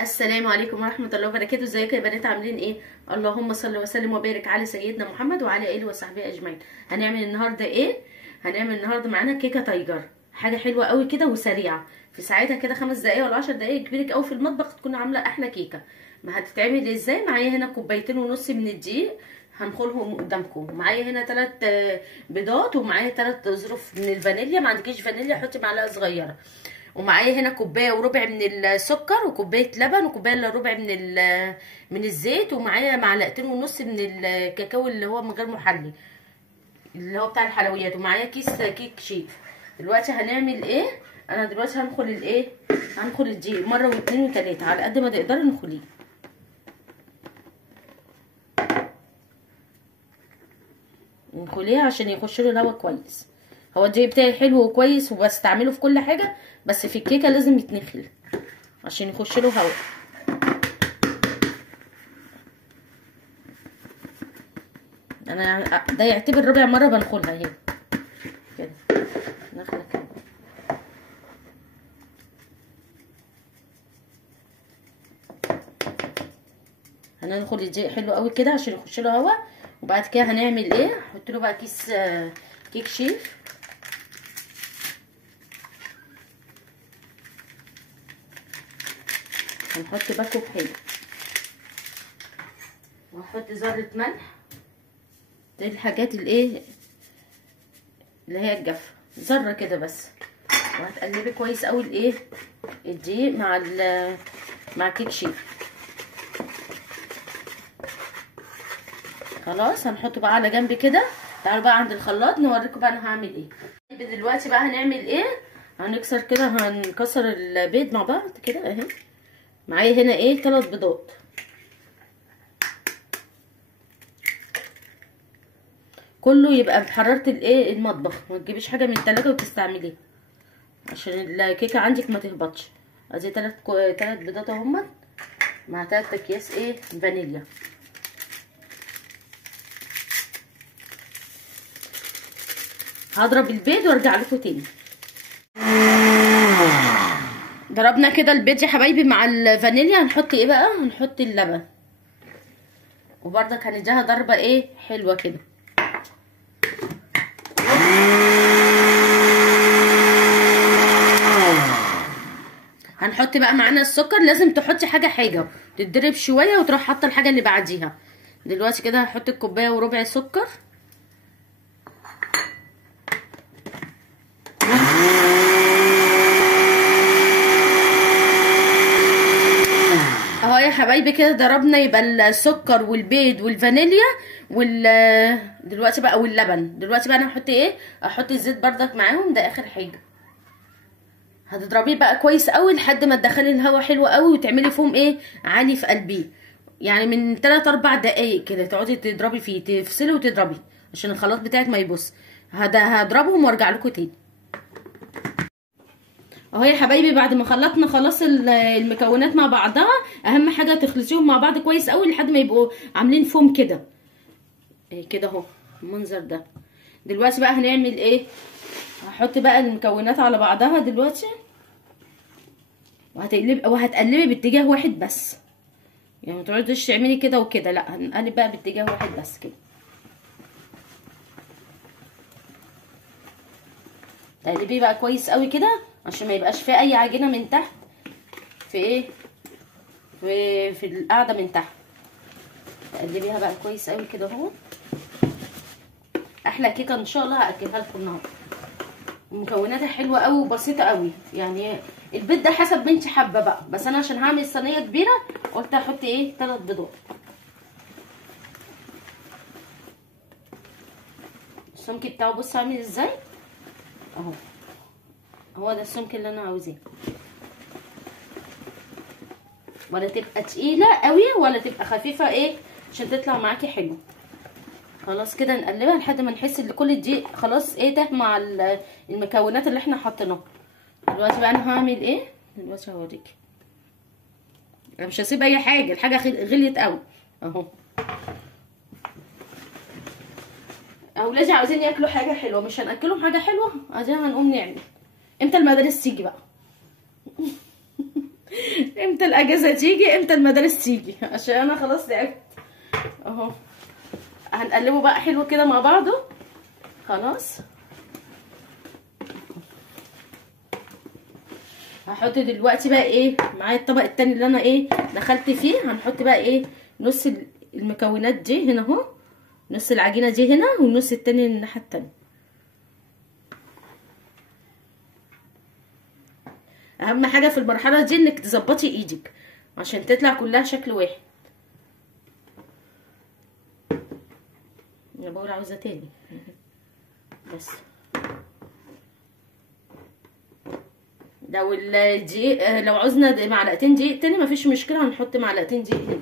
السلام عليكم ورحمة الله وبركاته. ازيكم يا بنات؟ عاملين ايه؟ اللهم صل وسلم وبارك على سيدنا محمد وعلى اله وصحبه اجمعين. هنعمل النهارده ايه؟ هنعمل النهارده معانا كيكه تايجر، حاجه حلوه قوي كده وسريعه، في ساعتها كده 5 دقايق ولا 10 دقايق كبيرك قوي في المطبخ تكون عامله احلى كيكه. ما هتتعمل ازاي؟ معايا هنا 2.5 كوب من الدقيق هنخلهم قدامكم، معايا هنا 3 بيضات، ومعايا 3 ظروف من الفانيليا. ما عندكيش فانيليا حطي معلقه صغيره، ومعايا هنا 1.25 كوب من السكر، وكوبايه لبن، وكوبايه الا ربع من الزيت، ومعايا 1.5 معلقة من الكاكاو اللي هو من غير محلي اللي هو بتاع الحلويات، ومعايا كيس كيك شيف. دلوقتي هنعمل ايه؟ انا دلوقتي هنخل الدقيق مره واثنين وثلاثه على قد ما تقدري نخليه. نخليه عشان يخش له الهواء كويس. هو الدقيق بتاعي حلو وكويس وبستعمله في كل حاجه، بس في الكيكه لازم يتنخل عشان يخش له هواء. انا ده يعتبر ربع مره بنخلها اهي كده، نخله كده. هندخل الدقيق حلو قوي كده عشان يخش له هواء. وبعد كده هنعمل ايه؟ هحط له بقى كيس كيك شيف. هنحط باكو حلو، وهحط ذره ملح. دي الحاجات الايه اللي هي الجافه، ذره كده بس. وهتقلبي كويس قوي الايه الدقيق مع كيك شيف. خلاص هنحطه بقى على جنب كده. تعالوا بقى عند الخلاط نوريكم بقى انا هعمل ايه. دلوقتي بقى هنعمل ايه؟ هنكسر كده، هنكسر البيض مع بعض كده اهي. معايا هنا ايه 3 بيضات. كله يبقى بحراره الايه المطبخ، ما تجيبيش حاجه من التلاجة وتستعمليها عشان الكيكه عندك ما تهبطش. ادي 3 بيضات اهمت مع 3 اكياس ايه فانيليا. هضرب البيض وارجع لكم تاني. ضربنا كده البيض يا حبايبي مع الفانيليا. هنحط ايه بقى؟ هنحط اللبن، وبرضك هنديها ضربه ايه حلوه كده. هنحط بقى معانا السكر. لازم تحطي حاجه تتضرب شويه وتروح حاطه الحاجه اللي بعديها. دلوقتي كده هحط 1.25 كوب سكر. اهو يا حبايبي كده ضربنا، يبقى السكر والبيض والفانيليا دلوقتي بقى واللبن. دلوقتي بقى انا هحط ايه؟ احط الزيت بردك معاهم، ده اخر حاجه. هتضربيه بقى كويس قوي لحد ما تدخلي الهواء حلو قوي وتعملي فوم ايه عالي في قلبيه. يعني من 3-4 دقايق كده تقعدي تضربي فيه، تفصلي وتضربي عشان الخلاط بتاعك ما يبص. هضربهم وارجع لكم تاني. اهو يا حبايبي بعد ما خلطنا خلاص المكونات مع بعضها، اهم حاجه تخلطيهم مع بعض كويس قوي لحد ما يبقوا عاملين فوم كده كده اهو المنظر ده. دلوقتي بقى هنعمل ايه؟ هحط بقى المكونات على بعضها دلوقتي، وهتقلبي باتجاه واحد بس. يعني ما تقعديش تعملي كده وكده، لا هنقلب بقى باتجاه واحد بس كده. تقلبيه بقى كويس قوي كده عشان ما يبقاش فيه اي عجينه من تحت في ايه في القاعده من تحت. تقلبيها بقى كويس قوي كده اهو. احلى كيكه ان شاء الله هاكلها لكم النهارده. ومكوناتها حلوه قوي وبسيطه قوي. يعني البيض ده حسب ما انت حابه بقى، بس انا عشان هعمل صينيه كبيره قلت احط ايه 3 بيضات. السمك بتاعه بص عامل ازاي اهو. هو ده السمك اللي انا عاوزاه، ولا تبقى تقيله قوي ولا تبقى خفيفه ايه عشان تطلع معاكي حلو. خلاص كده نقلبها لحد ما نحس ان كل الدقيق خلاص ايه ده مع المكونات اللي احنا حاطينها. دلوقتي بقى انا هعمل ايه؟ دلوقتي هوريكي. انا مش هسيب اي حاجه، الحاجه غليت قوي اهو. اولادي عاوزين ياكلوا حاجه حلوه، مش هناكلهم حاجه حلوه عايزين هنقوم نعمل. امتى المدارس تيجي بقى؟ امتى الاجازه تيجي، امتى المدارس تيجي، عشان انا خلاص تعبت اهو. هنقلبه بقى حلو كده مع بعضه. خلاص هحط دلوقتي بقى ايه معايا الطبق التاني اللي انا ايه دخلت فيه. هنحط بقى ايه نص المكونات دي هنا اهو، نص العجينه دي هنا والنص التاني الناحيه التانيه. اهم حاجه في المرحله دي انك تظبطي ايدك عشان تطلع كلها شكل واحد. انا بقول عاوزه تاني بس. لو الدقيق لو عوزنا معلقتين دقيق تاني مفيش مشكله، هنحط معلقتين دقيق هنا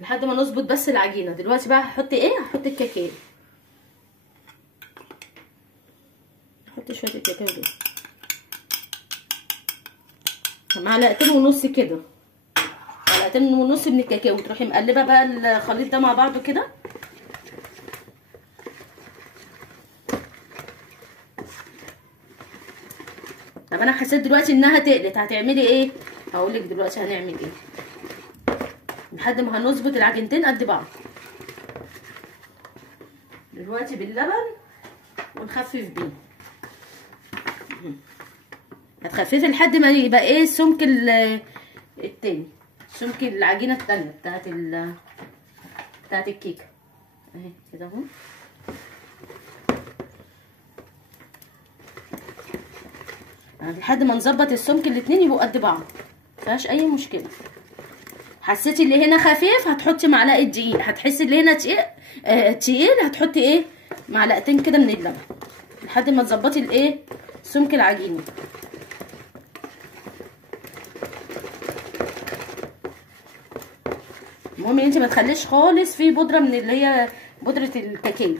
لحد ما نظبط بس العجينه. دلوقتي بقى هحط ايه، هحط الكاكاو. هحط شويه الكاكاو دول معلقتين ونص كده، معلقتين ونص من الكاكاو. تروحي مقلبه بقى الخليط ده مع بعضه كده. طب انا حسيت دلوقتي انها تقلت، هتعملي ايه؟ هقولك دلوقتي هنعمل ايه لحد ما هنظبط العجينتين قد بعض. دلوقتي باللبن ونخفف بيه. هتخففي لحد ما يبقى ايه سمك التاني، سمك العجينه التانيه بتاعت الكيكه اهي كده اهو. لحد ما نظبط السمك الاتنين يبقوا قد بعض مفيهاش اي مشكله. حسيتي اللي هنا خفيف هتحطي معلقه دقيق، هتحسي اللي هنا تقيل هتحطي ايه معلقتين كده من اللبن لحد ما تظبطي الايه سمك العجينه. المهم ان انت ما تخليش خالص في بودره من اللي هي بودره الكاكاو،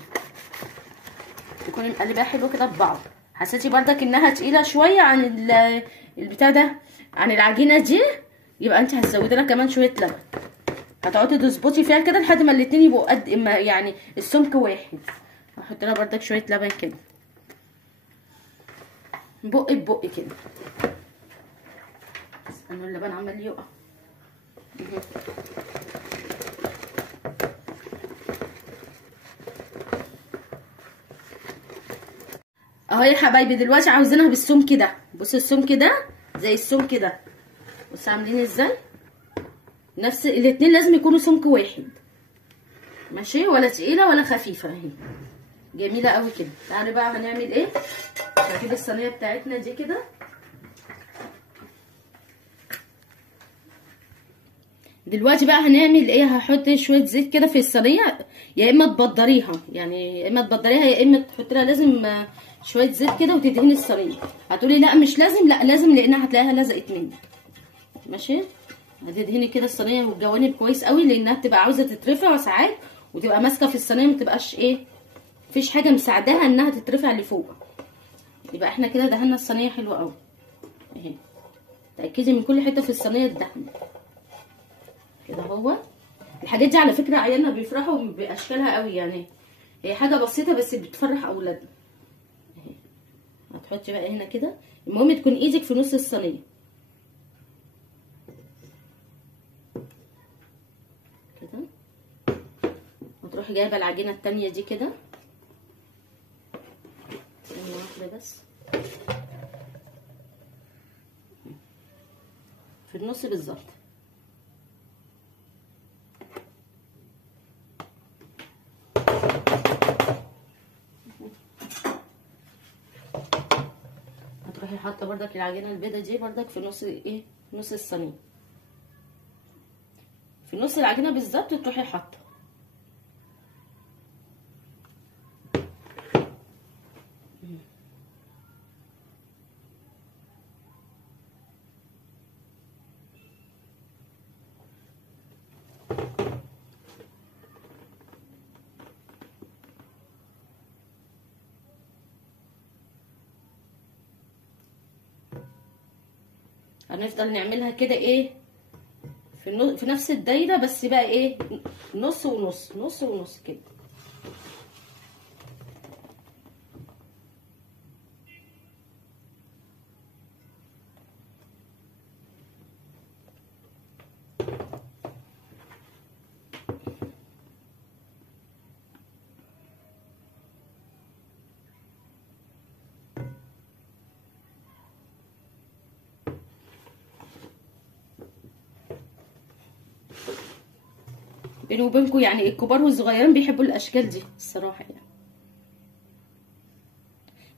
تكوني مقلباها حلو كده ببعض. حسيتي بردك انها تقيله شويه عن البتاع ده عن العجينه دي، يبقى انت هتزودي لها كمان شويه لبن. هتقعدي تظبطي فيها كده لحد ما الاتنين يبقوا قد يعني السمك واحد. هحط لها بردك شويه لبن كده بق ببق كده. استنوا اللبن عمال يقع اهو يا حبايبي. دلوقتي عاوزينها بالسمك ده. بصوا السمك ده زي السمك ده، بصوا عاملين ازاي. نفس الاتنين لازم يكونوا سمك واحد ماشي، ولا تقيله ولا خفيفه اهي جميله قوي كده. تعالوا بقى هنعمل ايه. هجيب الصينيه بتاعتنا دي كده. دلوقتي بقى هنعمل ايه، هحط شويه زيت كده في الصينيه، يا اما تبدريها يعني، يا اما تبدريها يا اما تحط لها لازم شويه زيت كده وتدهني الصينيه. هتقولي لا مش لازم، لا لازم لانها هتلاقيها لزقت مني ماشي. هتدهني كده الصينيه والجوانب كويس قوي لانها بتبقى عاوزه تترفع ساعات وتبقى ماسكه في الصينيه ما تبقاش ايه مفيش حاجه مساعداها انها تترفع لفوق. يبقى احنا كده دهنا الصينيه حلوه قوي اهي. تاكدي من كل حته في الصينيه الدهن كده. هو الحاجات دي على فكره عيالنا بيفرحوا باشكالها قوي يعني، هي حاجه بسيطه بس بتفرح اولادنا اهي. هتحطي بقى هنا كده. المهم تكون ايدك في نص الصينيه كده. وتروحي جايبه العجينه التانيه دي كده ثانيه واحده بس في النص بالظبط. هتروحي حاطه بردك العجينه البيضه دي بردك في نص ايه نص الصينيه، في نص العجينه بالظبط تروحي حاطه. هنفضل نعملها كده ايه في نفس الدايره، بس بقى ايه نص ونص نص ونص كده. بيني وبينكم يعني الكبار والصغيرين بيحبوا الاشكال دي الصراحه يعني.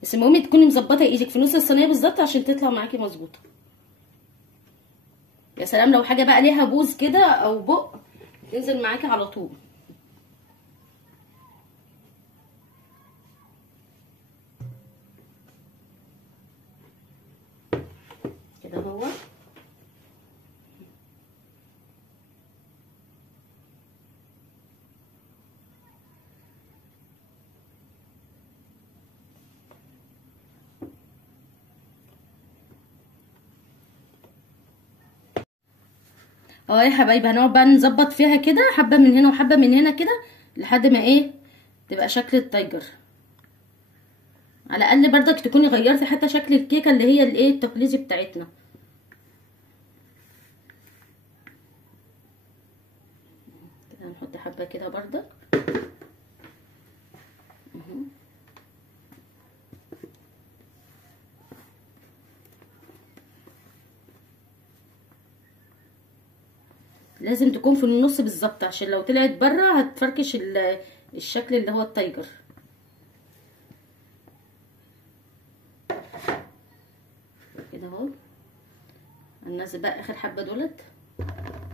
بس المهم تكوني مظبطه ايدك في نص الصينيه بالظبط عشان تطلع معاكي مظبوطه. يا سلام لو حاجه بقى ليها بوز كده او بق تنزل معاكي على طول كده هو. اه يا حبايبي هنقعد بقى نظبط فيها كده حبه من هنا وحبه من هنا كده لحد ما ايه تبقى شكل التايجر. على الاقل برضك تكوني غيرتي حتى شكل الكيكه اللي هي الايه التقليدي بتاعتنا. كده هنحط حبه كده برضك. لازم تكون في النص بالظبط عشان لو طلعت بره هتفركش الشكل اللي هو التايجر. كده اهو هننزل بقى اخر حبه دولت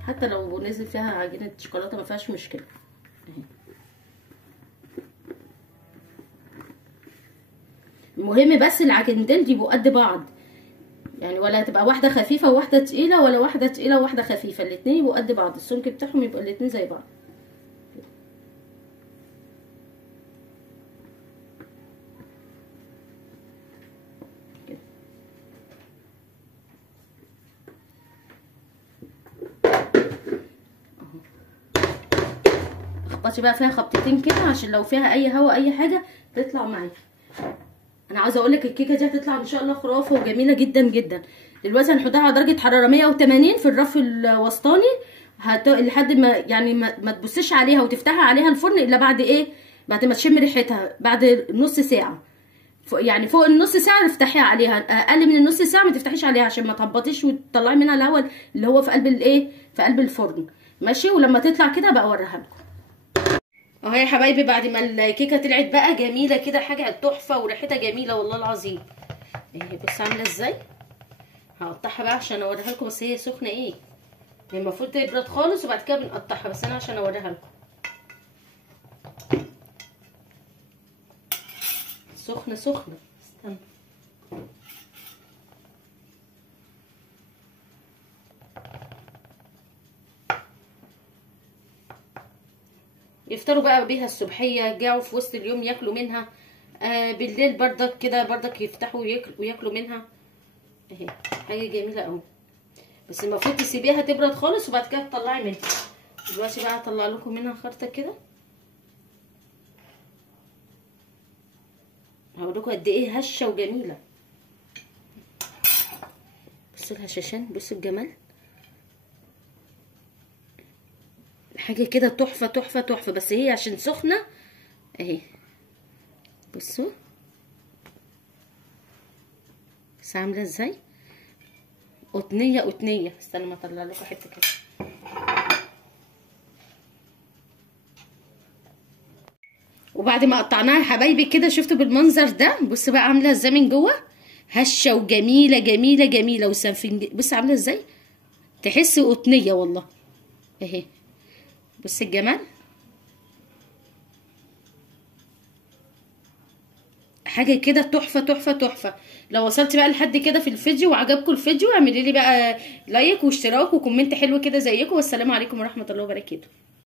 حتى لو نزل فيها عجينه شوكولاته ما فيهاش مشكله اهي. المهم بس العجينتين يبقوا قد بعض يعني، ولا تبقى واحده خفيفه وواحده تقيله ولا واحده تقيله وواحده خفيفه، الاتنين يبقوا قد بعض، السمك بتاعهم يبقى الاتنين زي بعض. اخبطي بقى فيها خبطتين كده عشان لو فيها اي هوا اي حاجه تطلع معاكي. انا عاوزه اقول لك الكيكه دي هتطلع ان شاء الله خرافه وجميله جدا جدا. دلوقتي هنحطها على درجه حراره 180 في الرف الوسطاني لحد ما يعني ما تبصيش عليها وتفتحي عليها الفرن الا بعد ايه، بعد ما تشم ريحتها بعد نص ساعه. يعني فوق النص ساعه افتحيها عليها، اقل من النص ساعه ما تفتحيش عليها عشان ما تهبطيش وتطلعي منها الهواء اللي هو في قلب الايه في قلب الفرن ماشي. ولما تطلع كده بقى اوريها لكم اهو يا حبايبي. بعد ما الكيكه طلعت بقى جميله كده حاجه تحفه وريحتها جميله والله العظيم اهي. بص عامله ازاي، هقطعها بقى عشان اوريها لكم. بس هي سخنه ايه، المفروض تبرد خالص وبعد كده بنقطعها، بس انا عشان اوريها لكم سخنه سخنه. استنى يفطروا بقى بيها الصبحيه، يرجعوا في وسط اليوم ياكلوا منها، بالليل بردك كده بردك يفتحوا وياكلوا منها اهي. حاجه جميله قوي، بس المفروض تسيبيها تبرد خالص وبعد كده تطلعي منها. دلوقتي بقى هطلع لكم منها خرطه كده هوريكم قد ايه هشه وجميله. بصوا الهشاشان، بصوا الجمال، حاجه كده تحفه تحفه تحفه. بس هي عشان سخنه اهي بصوا بس عامله ازاي قطنيه قطنيه. استنى ما اطلع لكم حته كده. وبعد ما قطعناها يا حبايبي كده شفتوا بالمنظر ده، بصوا بقى عامله ازاي من جوه هشه وجميله جميله جميله وسنفنج. بص عامله ازاي تحسي قطنيه والله اهي. بص الجمال، حاجه كده تحفه تحفه تحفه. لو وصلتي بقى لحد كده في الفيديو وعجبكم الفيديو اعملي لي بقى لايك واشتراك وكومنت حلو كده زيكم. والسلام عليكم ورحمه الله وبركاته.